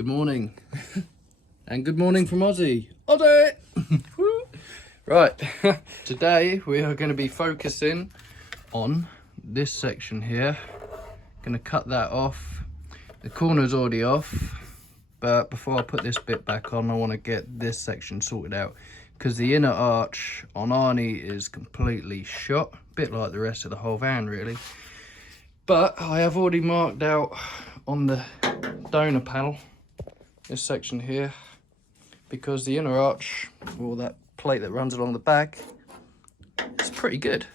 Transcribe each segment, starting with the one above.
Good morning. And good morning from Aussie. Aussie! Right, today we are going to be focusing on this section here. Going to cut that off. The corner's already off, but before I put this bit back on, I want to get this section sorted out because the inner arch on Arnie is completely shot, a bit like the rest of the whole van really. But I have already marked out on the donor panel this section here, because the inner arch, or that plate that runs along the back, it's pretty good.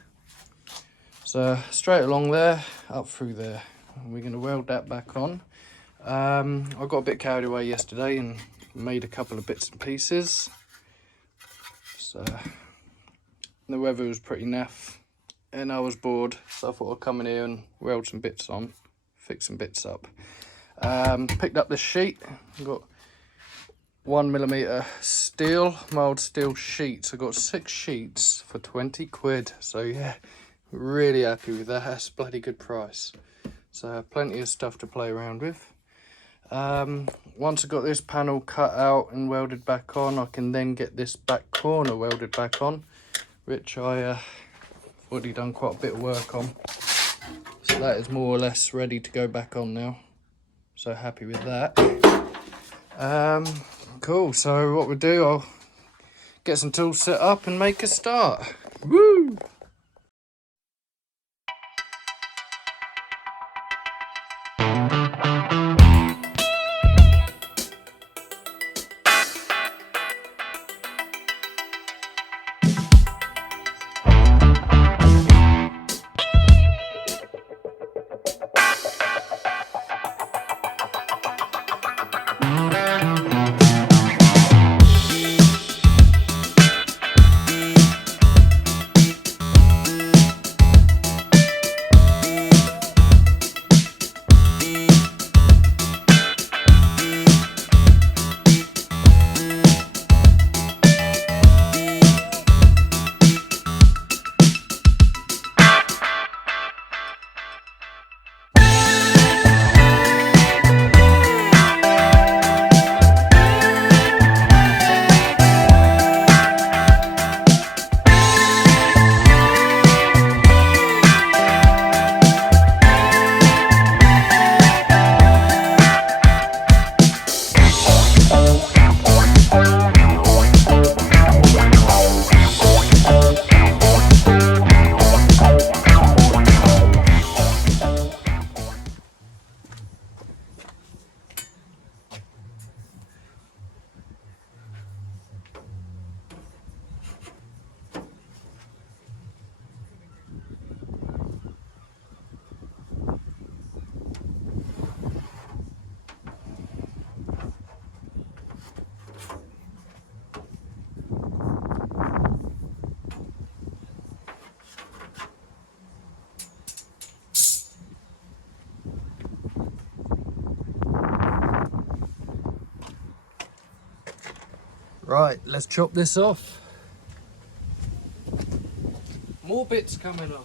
So straight along there, up through there, and we're going to weld that back on. I got a bit carried away yesterday and made a couple of bits and pieces. So the weather was pretty naff and I was bored, so I thought I'd come in here and weld some bits on, fix some bits up. Picked up this sheet. I've got 1mm steel, mild steel sheets. I got 6 sheets for 20 quid. So yeah, really happy with that. That's a bloody good price. So plenty of stuff to play around with. Once I got this panel cut out and welded back on, I can then get this back corner welded back on, which I already done quite a bit of work on. So that is more or less ready to go back on now. So happy with that. Cool, so what we'll do, I'll get some tools set up and make a start. Woo! Right, let's chop this off. More bits coming off.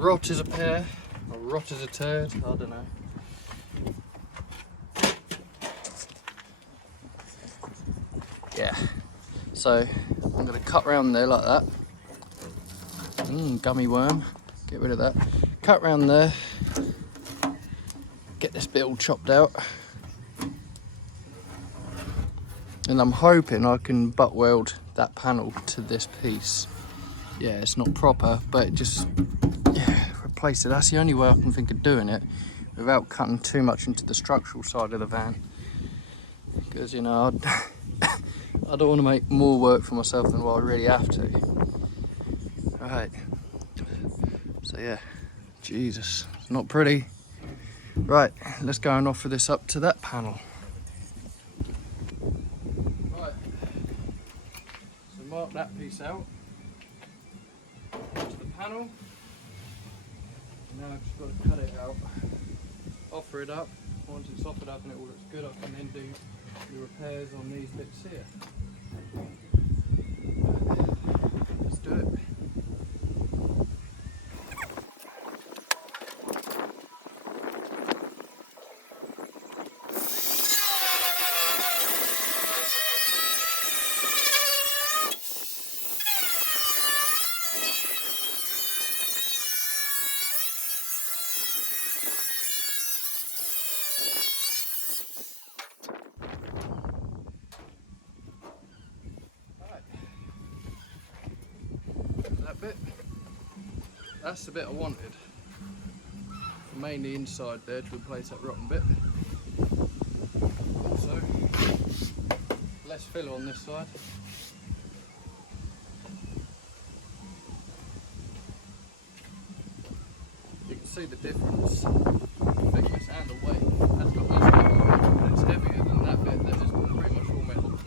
rot is a pear, or rot is a turd, I don't know. Yeah, so I'm going to cut round there like that. Gummy worm, get rid of that. Cut round there, get this bit all chopped out. And I'm hoping I can butt weld that panel to this piece. Yeah, it's not proper, but just, yeah, replace it. That's the only way I can think of doing it without cutting too much into the structural side of the van. Because, you know, I don't want to make more work for myself than what I really have to. Right, so yeah, Jesus, it's not pretty. Right, let's go and offer this up to that panel. Right, so mark that piece out to the panel. Now I've just got to cut it out, offer it up. Once it's offered up and it all looks good, I can then do the repairs on these bits here. Let's do it. That bit, that's the bit I wanted. Mainly inside there to replace that rotten bit. Also, less filler on this side. You can see the difference, the thickness and the weight. That's got less filler, and it's heavier than that bit that is pretty much all metal.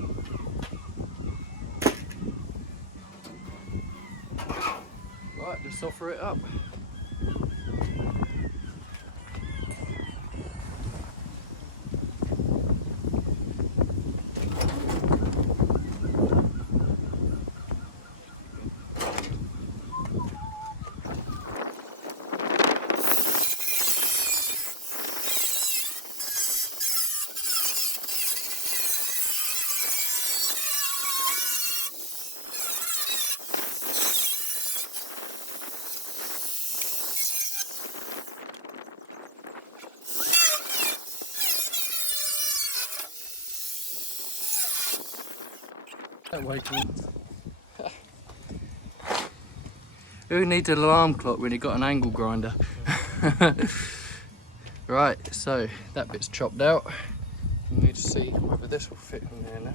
Right, just offer it up. Who needs an alarm clock when you've got an angle grinder? Right, so that bit's chopped out. We need to see whether this will fit in there now.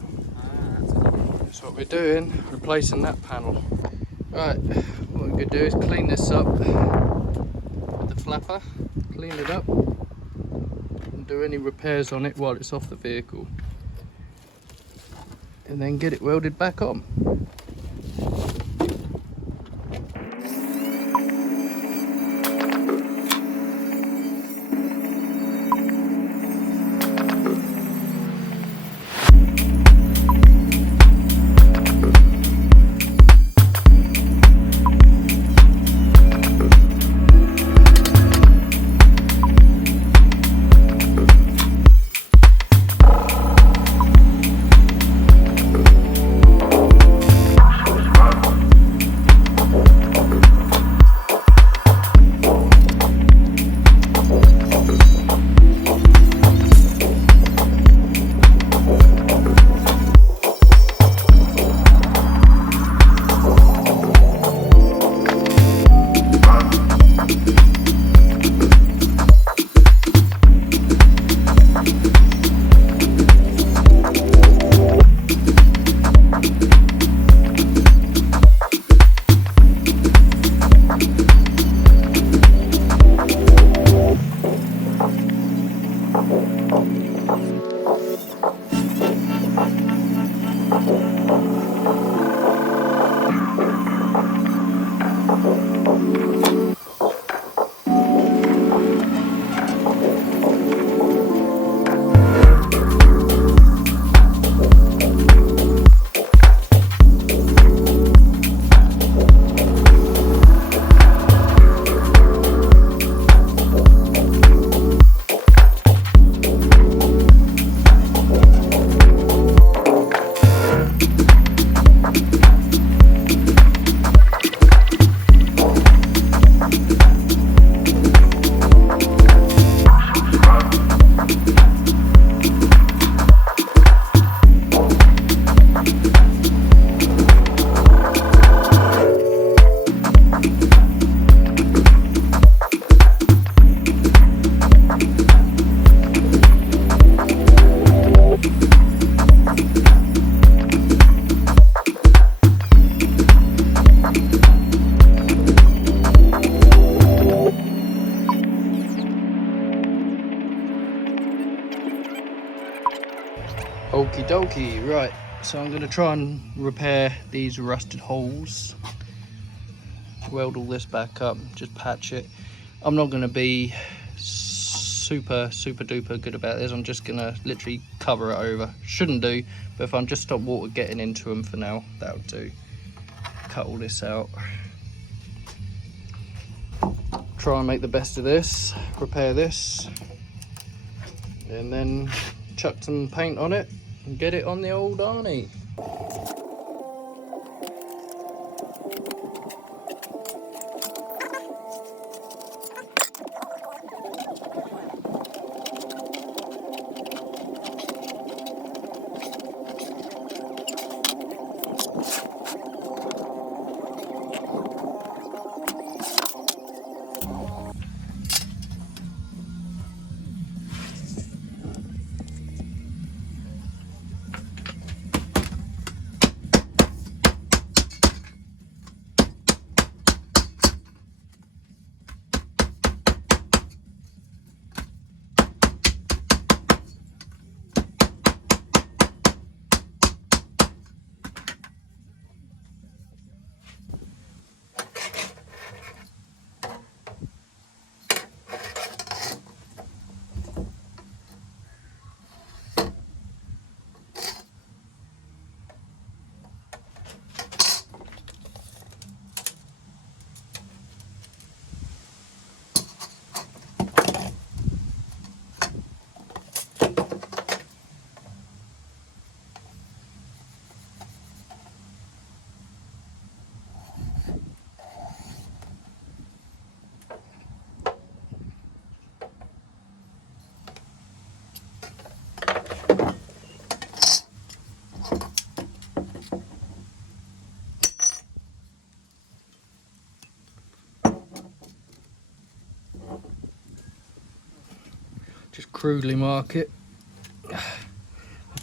That's what we're doing, replacing that panel. Right, what we're going to do is clean this up with the flapper, clean it up, and do any repairs on it while it's off the vehicle. And then get it welded back on. Okie dokie. Right, so I'm going to try and repair these rusted holes. Weld all this back up, just patch it. I'm not going to be super duper good about this. I'm just going to literally cover it over. Shouldn't do, but if I'm just stop water getting into them for now, that'll do. Cut all this out. Try and make the best of this, repair this, and then chuck some paint on it and get it on the old Arnie. Just crudely mark it. I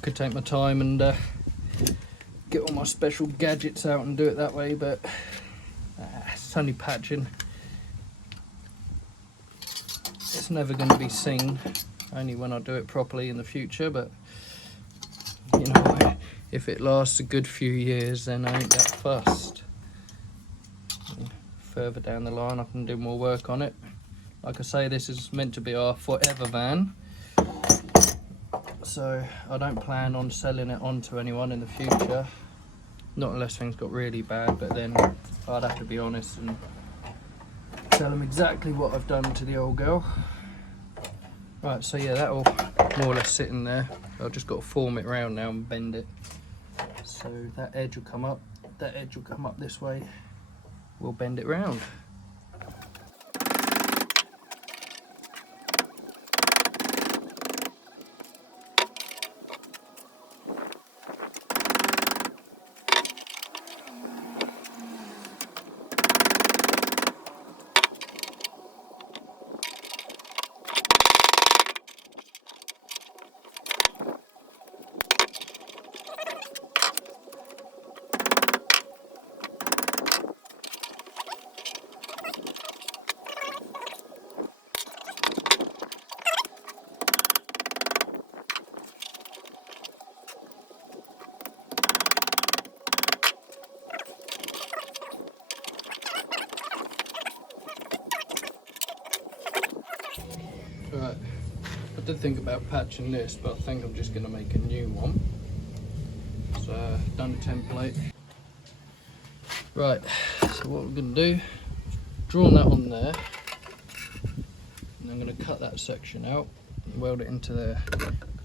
could take my time and get all my special gadgets out and do it that way, but it's only patching. It's never going to be seen, only when I do it properly in the future, but you know, if it lasts a good few years, then I ain't that fussed. Further down the line I can do more work on it. Like I say, this is meant to be our forever van, so I don't plan on selling it on to anyone in the future, not unless things got really bad, but then I'd have to be honest and tell them exactly what I've done to the old girl. Right, so yeah, that'll more or less sit in there. I've just got to form it around now and bend it. So that edge will come up, that edge will come up this way. We'll bend it round. Right, I did think about patching this, but I think I'm just going to make a new one. So, done a template. Right, so what we're going to do, drawn that on there, and I'm going to cut that section out and weld it into there.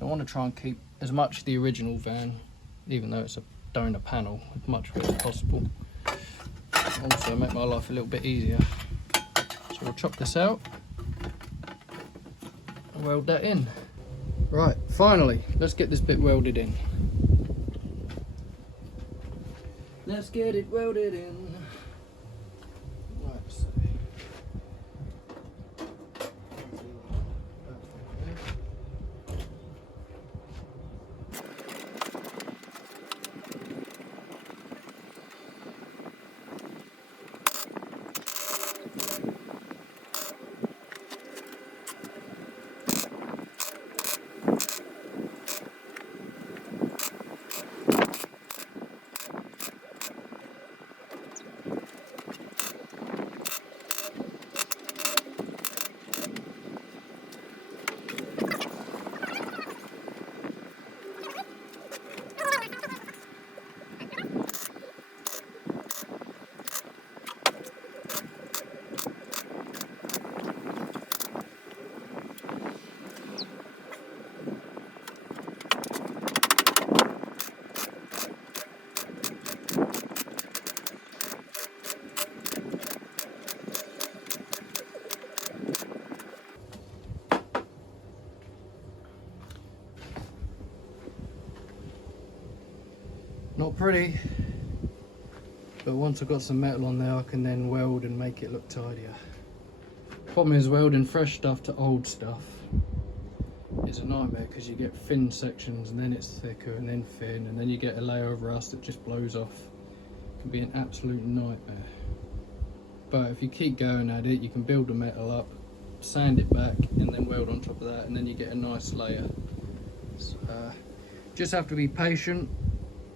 I want to try and keep as much of the original van, even though it's a donor panel, as much of it as possible. Also make my life a little bit easier. So we'll chop this out. Weld that in. Right, finally, let's get this bit welded in. Let's get it welded in. Right, so. Not pretty, but once I've got some metal on there I can then weld and make it look tidier. Problem is, welding fresh stuff to old stuff is a nightmare because you get thin sections and then it's thicker and then thin and then you get a layer of rust that just blows off. It can be an absolute nightmare. But if you keep going at it, you can build the metal up, sand it back and then weld on top of that, and then you get a nice layer. So, just have to be patient,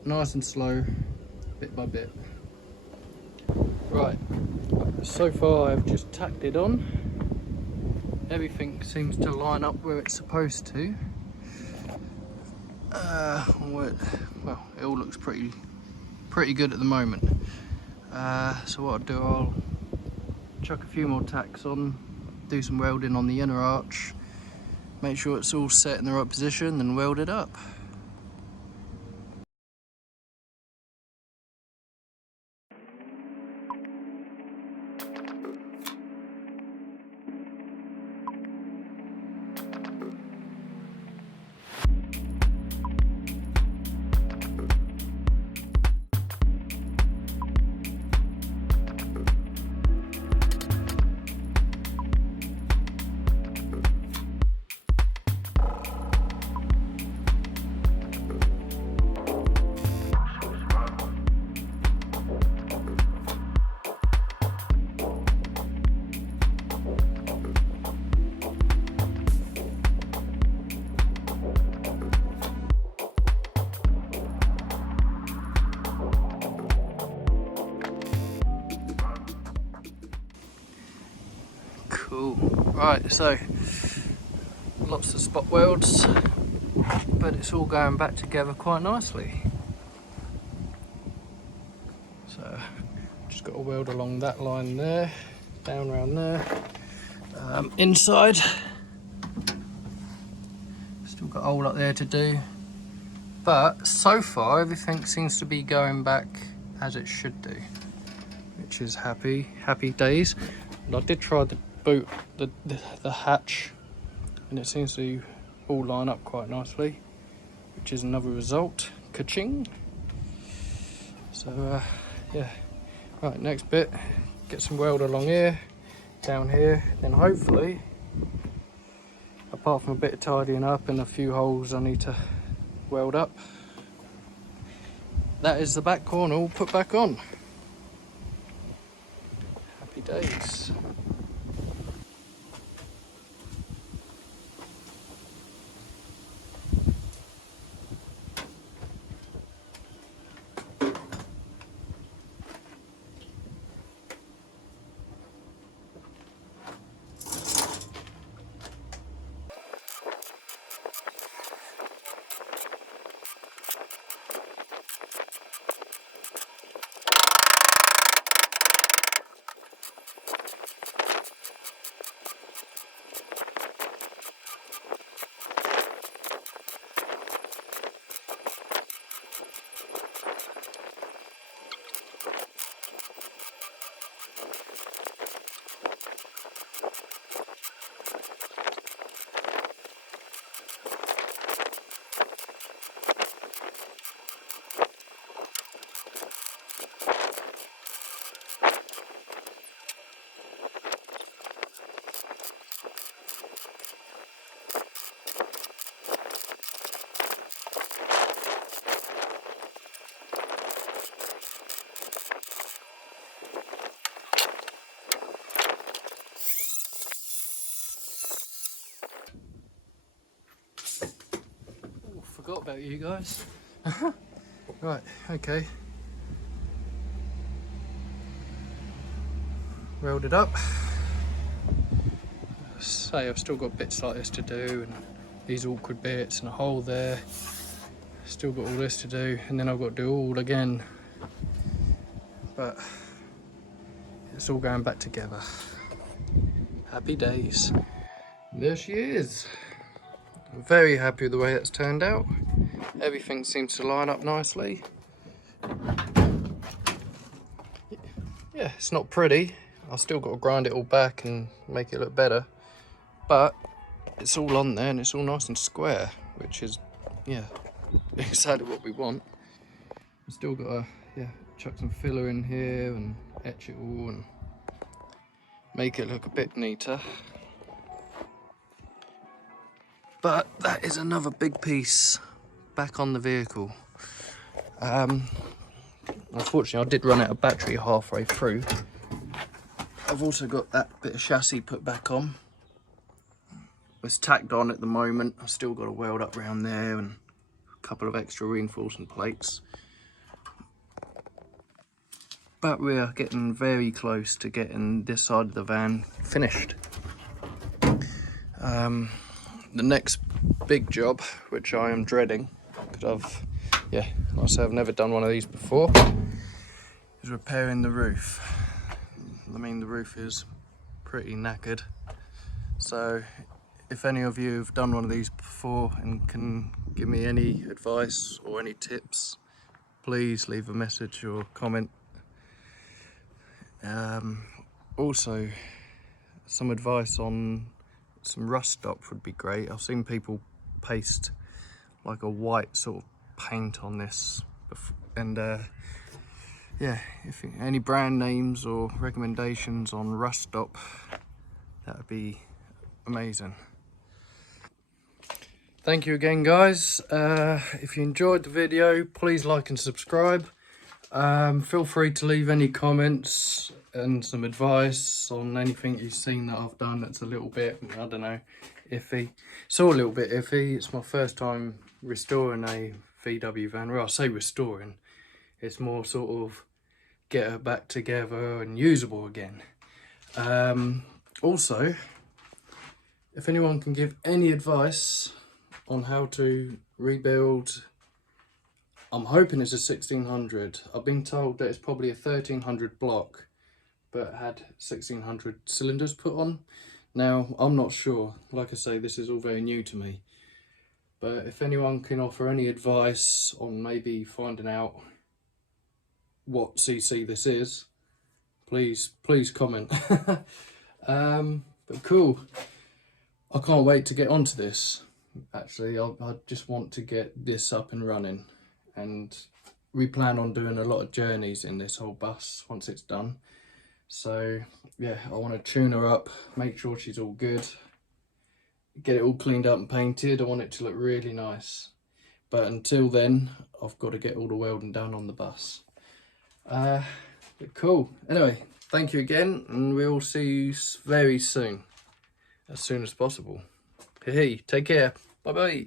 nice and slow, bit by bit. Right, so far I've just tacked it on. Everything seems to line up where it's supposed to. Well, it all looks pretty good at the moment. So what I'll do, I'll chuck a few more tacks on, do some welding on the inner arch, make sure it's all set in the right position, then weld it up. Cool. Right, so lots of spot welds, but it's all going back together quite nicely. So just got to weld along that line there, down around there. Inside, still got a hole up there to do, but so far everything seems to be going back as it should do, which is happy days. And I did try the boot, the hatch, and it seems to all line up quite nicely, which is another result. Ka-ching! So yeah, right, next bit, get some weld along here, down here, then hopefully, apart from a bit of tidying up and a few holes I need to weld up, that is the back corner all put back on. Happy days. Forgot about you guys. Right, okay. Welded up. Say I've still got bits like this to do, and these awkward bits, and a hole there. Still got all this to do, and then I've got to do all again. But it's all going back together. Happy days. There she is. I'm very happy with the way that's turned out. Everything seems to line up nicely. Yeah, it's not pretty. I've still got to grind it all back and make it look better. But it's all on there and it's all nice and square, which is, yeah, exactly what we want. I've still got to chuck some filler in here and etch it all and make it look a bit neater. But that is another big piece back on the vehicle. Unfortunately, I did run out of battery halfway through. I've also got that bit of chassis put back on. It's tacked on at the moment. I've still got to weld up around there and a couple of extra reinforcement plates. But we are getting very close to getting this side of the van finished. The next big job, which I am dreading, because like I said, I've never done one of these before, is repairing the roof. I mean, the roof is pretty knackered. So if any of you have done one of these before and can give me any advice or any tips, please leave a message or comment. Also, some advice on some rust stop would be great. I've seen people paste like a white sort of paint on this, and yeah, if any brand names or recommendations on rust stop, that would be amazing. Thank you again, guys. If you enjoyed the video, please like and subscribe. Feel free to leave any comments and some advice on anything you've seen that I've done that's a little bit, I don't know, iffy. It's all a little bit iffy. It's my first time restoring a VW van. Well, I say restoring, it's more sort of get her back together and usable again. Also, if anyone can give any advice on how to rebuild, I'm hoping it's a 1600. I've been told that it's probably a 1300 block, but had 1600 cylinders put on. Now, I'm not sure. Like I say, this is all very new to me. But if anyone can offer any advice on maybe finding out what CC this is, please comment. But cool. I can't wait to get onto this. Actually, I just want to get this up and running. And we plan on doing a lot of journeys in this whole bus once it's done. So yeah, I want to tune her up, make sure she's all good, get it all cleaned up and painted. I want it to look really nice. But until then, I've got to get all the welding done on the bus. But cool. Anyway, thank you again, and we'll see you very soon as possible. Hey, take care. Bye bye.